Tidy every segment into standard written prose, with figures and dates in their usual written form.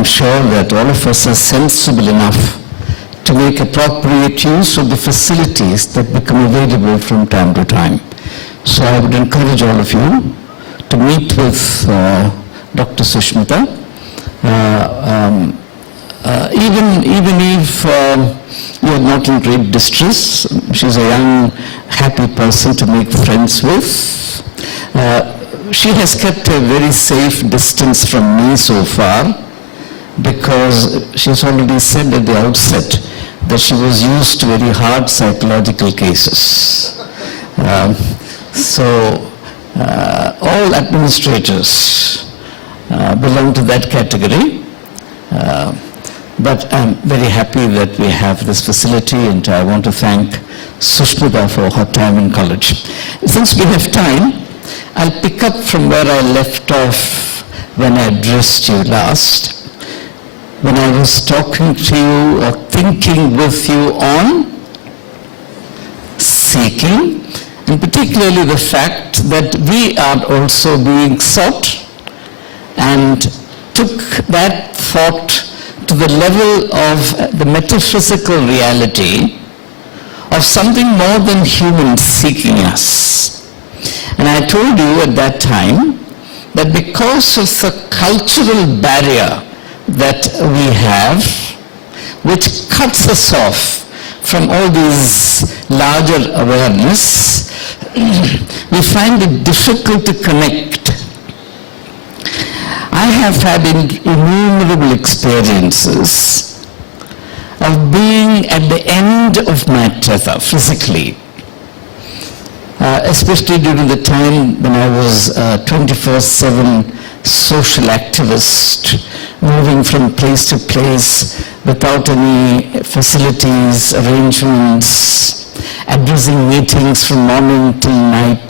I'm sure that all of us are sensible enough to make appropriate use of the facilities that become available from time to time. So I would encourage all of you to meet with Dr. Sushmita. Even if you are not in great distress, she's a young, happy person to make friends with. She has kept a very safe distance from me so far, because she's already said at the outset that she was used to very hard psychological cases. All administrators belong to that category. But I'm very happy that we have this facility, and I want to thank Sushmita for her time in college. Since we have time, I'll pick up from where I left off when I addressed you last, when I was talking to you or thinking with you on seeking, and particularly the fact that we are also being sought, and took that thought to the level of the metaphysical reality of something more than humans seeking us. And I told you at that time that because of the cultural barrier that we have, which cuts us off from all these larger awareness, we find it difficult to connect. I have had innumerable experiences of being at the end of my tether physically, especially during the time when I was 24/7 social activist, moving from place to place without any facilities, arrangements, addressing meetings from morning till night,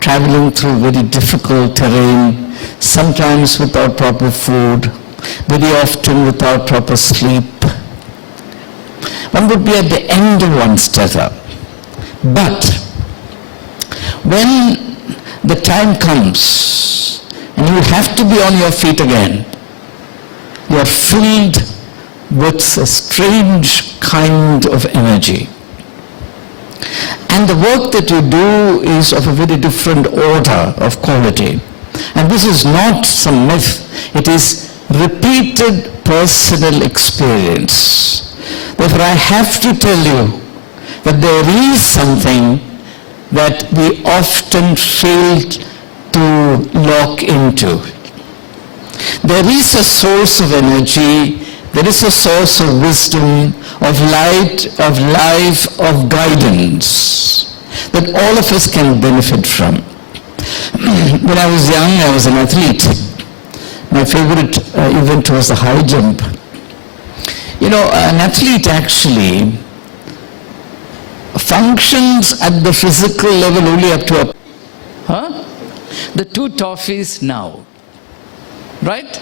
traveling through very difficult terrain, sometimes without proper food, very often without proper sleep. One would be at the end of one's tether. But when the time comes and you have to be on your feet again, you are filled with a strange kind of energy. And the work that you do is of a very different order of quality. And this is not some myth, it is repeated personal experience. Therefore, I have to tell you that there is something that we often fail to lock into. There is a source of energy, there is a source of wisdom, of light, of life, of guidance that all of us can benefit from. When I was young, I was an athlete. My favorite event was the high jump. You know, an athlete actually functions at the physical level only up to the 2 toffees now. Right?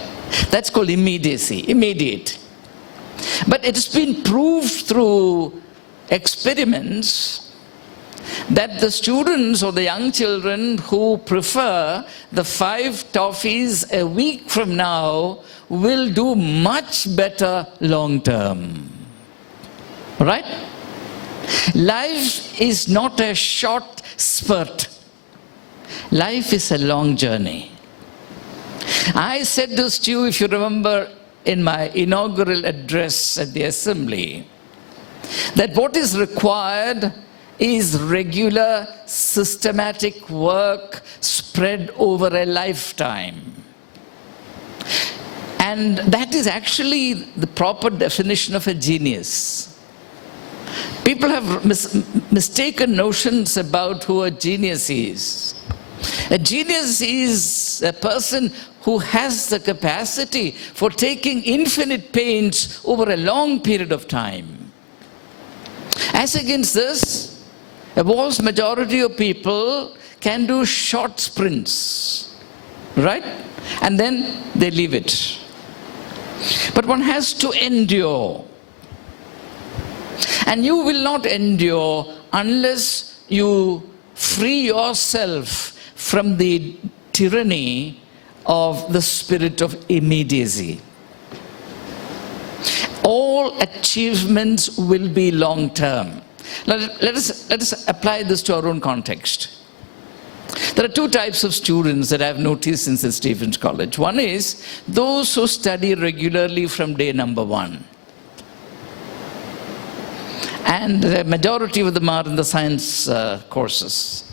That's called immediacy, immediate. But it's been proved through experiments that the students or the young children who prefer the 5 toffees a week from now will do much better long term. Right? Life is not a short spurt. Life is a long journey. I said this to you, if you remember, in my inaugural address at the assembly, that what is required is regular, systematic work spread over a lifetime. And that is actually the proper definition of a genius. People have mistaken notions about who a genius is. A genius is a person who has the capacity for taking infinite pains over a long period of time. As against this, a vast majority of people can do short sprints, right? And then they leave it. But one has to endure. And you will not endure unless you free yourself from the tyranny of the spirit of immediacy. all achievements will be long term. Now, let us apply this to our own context. There are two types of students that I've noticed in St. Stephen's College. One is those who study regularly from day number one. And the majority of them are in the science courses.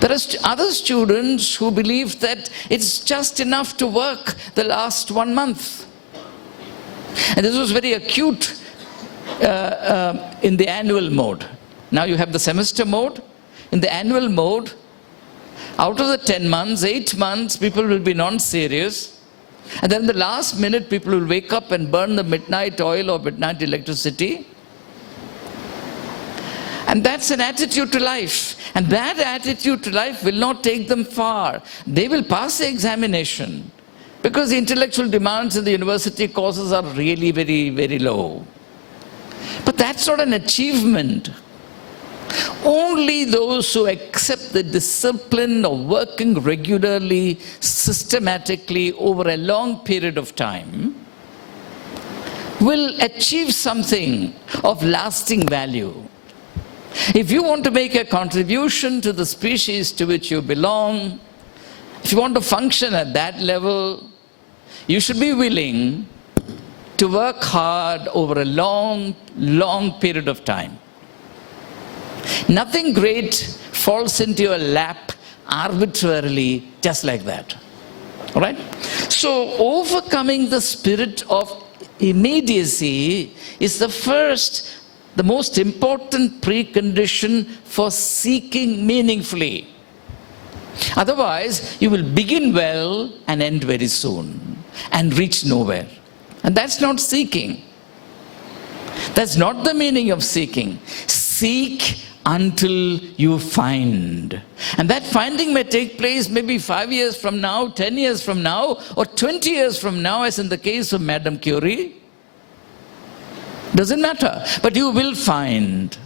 There are other students who believe that it's just enough to work the last 1 month. And this was very acute in the annual mode. Now you have the semester mode. In the annual mode, out of the 10 months, 8 months, people will be non-serious. And then the last minute, people will wake up and burn the midnight oil or midnight electricity. And that's an attitude to life. And that attitude to life will not take them far. They will pass the examination because the intellectual demands in the university courses are really very, very low. But that's not an achievement. Only those who accept the discipline of working regularly, systematically over a long period of time will achieve something of lasting value. If you want to make a contribution to the species to which you belong, if you want to function at that level, you should be willing to work hard over a long, long period of time. Nothing great falls into your lap arbitrarily just like that. All right? So overcoming the spirit of immediacy is the most important precondition for seeking meaningfully. Otherwise, you will begin well and end very soon and reach nowhere. And that's not seeking. That's not the meaning of seeking. Seek until you find. And that finding may take place maybe 5 years from now, 10 years from now, or 20 years from now, as in the case of Madame Curie. Doesn't matter. But you will find,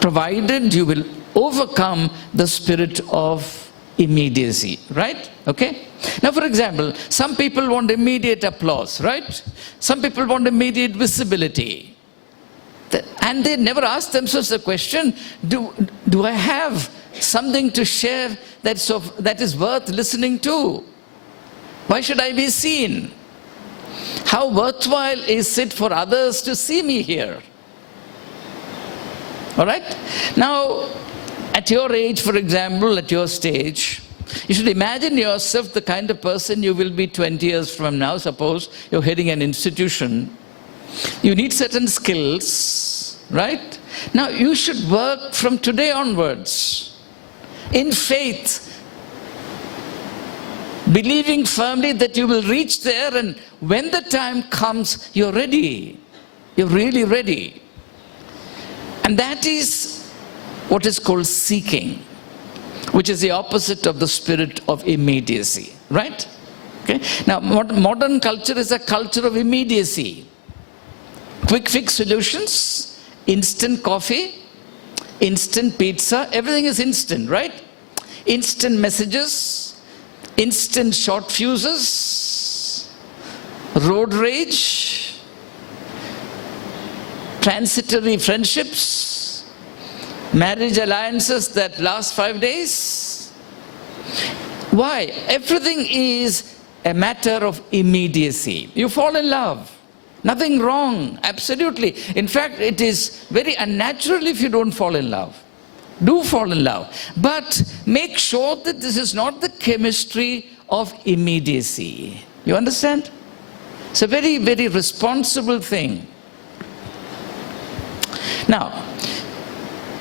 provided you will overcome the spirit of immediacy, right? Okay? Now, for example, some people want immediate applause, right? Some people want immediate visibility. And they never ask themselves the question, do I have something to share that is worth listening to? Why should I be seen? How worthwhile is it for others to see me here? All right? Now, at your age, for example, at your stage, you should imagine yourself the kind of person you will be 20 years from now. Suppose you're heading an institution. You need certain skills, right? Now, you should work from today onwards in faith, believing firmly that you will reach there, and when the time comes, you're ready. You're really ready. And that is what is called seeking, which is the opposite of the spirit of immediacy, right? Okay? Now, modern culture is a culture of immediacy. Quick fix solutions, instant coffee, instant pizza, everything is instant, right? Instant messages, instant short fuses, road rage, transitory friendships, marriage alliances that last 5 days. Why? Everything is a matter of immediacy. You fall in love. Nothing wrong, absolutely. In fact, it is very unnatural if you don't fall in love. Do fall in love. But make sure that this is not the chemistry of immediacy. You understand? It's a very, very responsible thing. Now,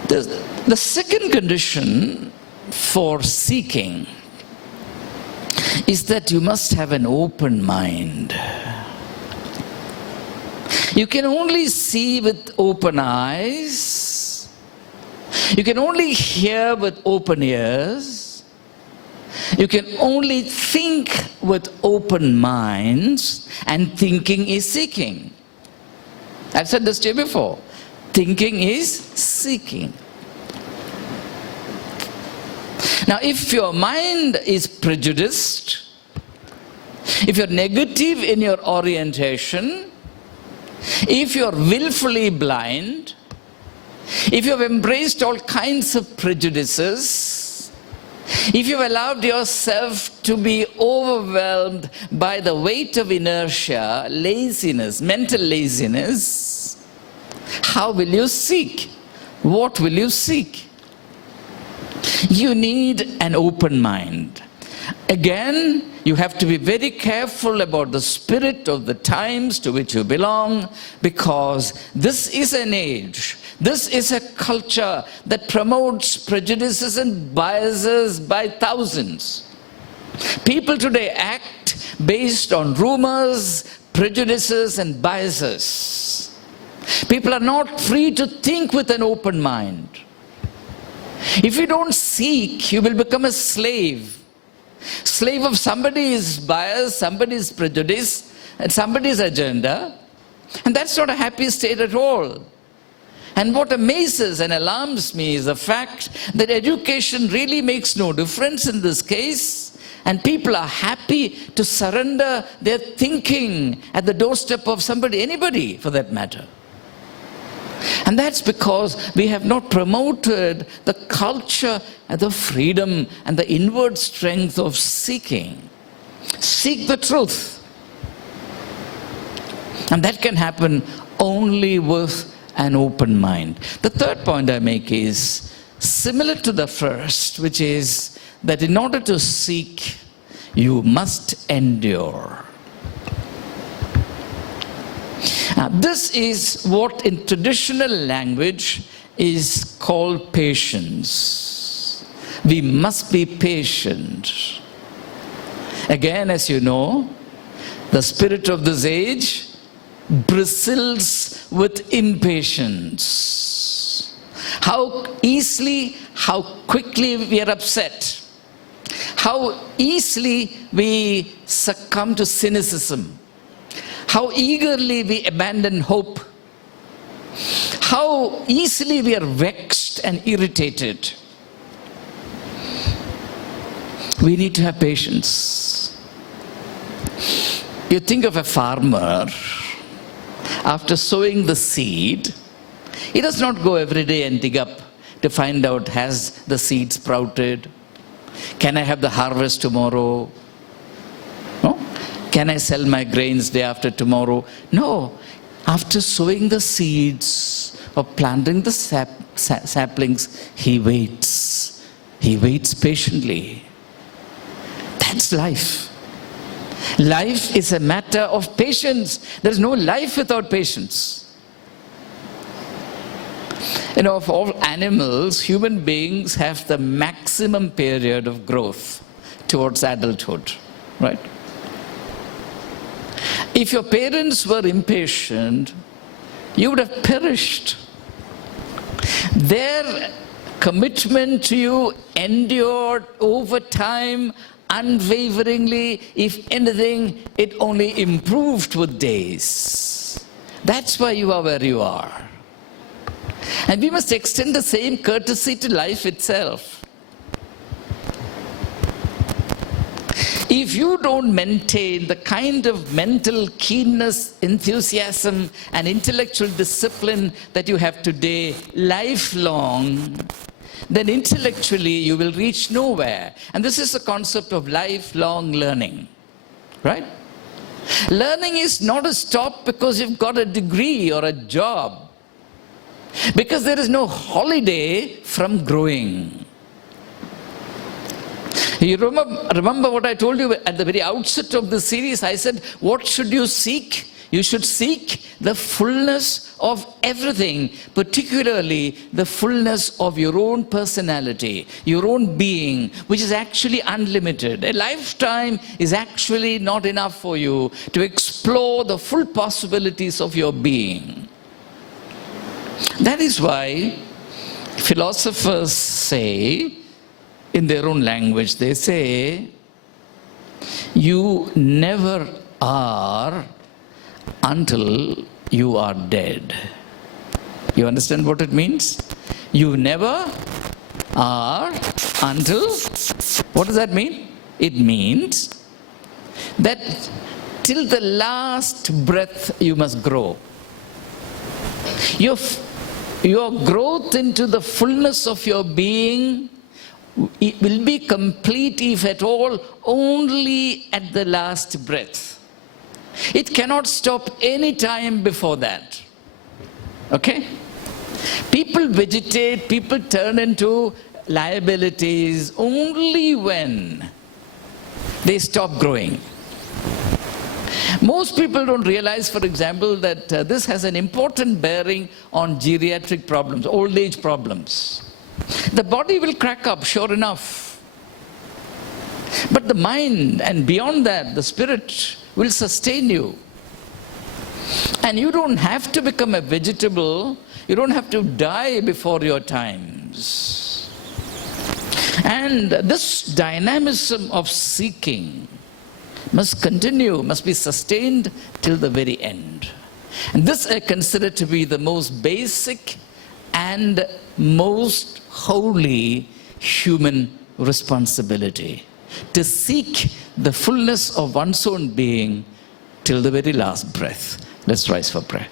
the second condition for seeking is that you must have an open mind. You can only see with open eyes. You can only hear with open ears. You can only think with open minds, and thinking is seeking. I've said this to you before. Thinking is seeking. Now, if your mind is prejudiced, if you're negative in your orientation, if you're willfully blind, if you've embraced all kinds of prejudices, if you've allowed yourself to be overwhelmed by the weight of inertia, laziness, mental laziness, how will you seek? What will you seek? You need an open mind. Again, you have to be very careful about the spirit of the times to which you belong, because this is an age, this is a culture that promotes prejudices and biases by thousands. People today act based on rumors, prejudices, and biases. People are not free to think with an open mind. If you don't seek, you will become a slave. Slave of somebody's bias, somebody's prejudice, and somebody's agenda. And that's not a happy state at all. And what amazes and alarms me is the fact that education really makes no difference in this case, and people are happy to surrender their thinking at the doorstep of somebody, anybody for that matter. And that's because we have not promoted the culture and the freedom and the inward strength of seeking. Seek the truth. And that can happen only with an open mind. The third point I make is similar to the first, which is that in order to seek, you must endure. Now, this is what in traditional language is called patience. We must be patient. Again, as you know, the spirit of this age bristles with impatience. How easily, how quickly we are upset. How easily we succumb to cynicism. How eagerly we abandon hope. How easily we are vexed and irritated. We need to have patience. You think of a farmer, after sowing the seed, he does not go every day and dig up to find out, has the seed sprouted? Can I have the harvest tomorrow? No? Can I sell my grains day after tomorrow? No. After sowing the seeds or planting the saplings, he waits. He waits patiently. That's life. Life is a matter of patience. There is no life without patience. You know, of all animals, human beings have the maximum period of growth towards adulthood, right? If your parents were impatient, you would have perished. Their commitment to you endured over time unwaveringly. If anything, it only improved with days. That's why you are where you are. And we must extend the same courtesy to life itself. If you don't maintain the kind of mental keenness, enthusiasm, and intellectual discipline that you have today, lifelong, then intellectually you will reach nowhere. And this is the concept of lifelong learning, right? Learning is not a stop because you've got a degree or a job, because there is no holiday from growing. You remember what I told you at the very outset of the series? I said, what should you seek? You should seek the fullness of everything, particularly the fullness of your own personality, your own being, which is actually unlimited. A lifetime is actually not enough for you to explore the full possibilities of your being. That is why philosophers say, in their own language, they say, you never are until you are dead. You understand what it means? You never are until, what does that mean? It means that till the last breath you must grow. Your growth into the fullness of your being it will be complete, if at all, only at the last breath. It cannot stop any time before that. Okay? People vegetate, people turn into liabilities only when they stop growing. Most people don't realize, for example, that this has an important bearing on geriatric problems, old age problems. The body will crack up, sure enough. But the mind, and beyond that, the spirit will sustain you. And you don't have to become a vegetable. You don't have to die before your times. And this dynamism of seeking must continue, must be sustained till the very end. And this I consider to be the most basic and most holy human responsibility, to seek the fullness of one's own being till the very last breath. Let's rise for prayer.